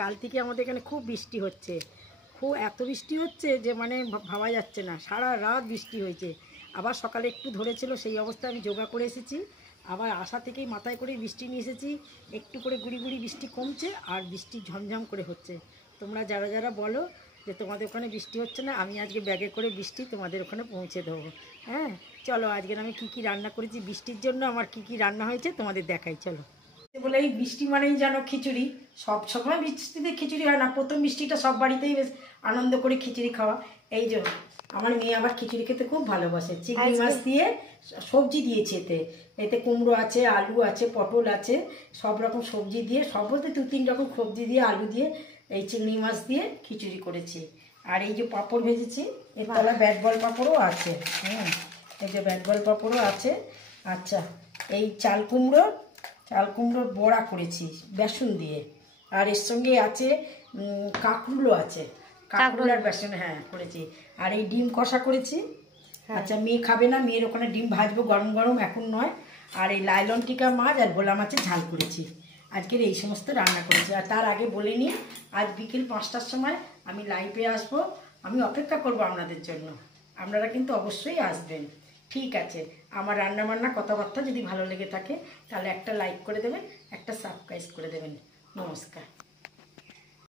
কাল থেকে আমাদের এখানে খুব বৃষ্টি হচ্ছে, খুব এত বৃষ্টি হচ্ছে যে মানে ভাবা যাচ্ছে না। সারা রাত বৃষ্টি হয়েছে, আবার সকালে একটু ধরেছিল, সেই অবস্থায় আমি যোগা করে এসেছি। আবার আসা থেকেই মাথায় করে বৃষ্টি নিয়ে এসেছি, একটু করে গুড়ি গুড়ি বৃষ্টি কমছে আর বৃষ্টি ঝমঝম করে হচ্ছে। তোমরা যারা যারা বলো যে তোমাদের ওখানে বৃষ্টি হচ্ছে না, আমি আজকে ব্যাগে করে বৃষ্টি তোমাদের ওখানে পৌঁছে দেবো। হ্যাঁ চলো, আজকে আমি কী কী রান্না করেছি, বৃষ্টির জন্য আমার কী কী রান্না হয়েছে তোমাদের দেখাই। চলো। বলে এই বৃষ্টি মানেই যেন খিচুড়ি, সব সময় বৃষ্টিতে খিচুড়ি হয় না, প্রথম বৃষ্টিটা সব বাড়িতেই বেশ আনন্দ করে খিচুড়ি খাওয়া। এই জন্য আমার মেয়ে আবার খিচুড়ি খেতে খুব ভালোবাসে। চিংড়ি মাছ দিয়ে সবজি দিয়েছে, এতে এতে কুমড়ো আছে, আলু আছে, পটল আছে, সব রকম সবজি দিয়ে, সব বলতে 2-3 রকম সবজি দিয়ে, আলু দিয়ে এই চিংড়ি মাছ দিয়ে খিচুড়ি করেছি। আর এই যে পাঁপড় ভেজেছি, এর তলা ব্যাট বল পাঁপড়ও আছে। এই যে ব্যাট বল পাঁপড়ও আছে। আচ্ছা, এই চাল কুমড়োর বড়া করেছি বেসন দিয়ে। আর এর সঙ্গে আছে কাঁকরুলও আছে, কাঁকরুল আর বেসন করেছি। আর এই ডিম কষা করেছি। আচ্ছা, মেয়ে খাবে না, মেয়ের ওখানে ডিম ভাজবো গরম গরম, এখন নয়। আর এই লাইলন টিকা মাছ আর ভোলা মাছের ঝাল করেছি। আজকের এই সমস্ত রান্না করেছি। আর তার আগে বলে নিই, আজ বিকেল 5টার সময় আমি লাইভে আসবো, আমি অপেক্ষা করব আপনাদের জন্য, আপনারা কিন্তু অবশ্যই আসবেন। ঠিক আছে, আমার রান্নাবান্না কথাবার্তা যদি ভালো লেগে থাকে তাহলে একটা লাইক করে দেবেন, একটা সাবস্ক্রাইব করে দেবেন। নমস্কার।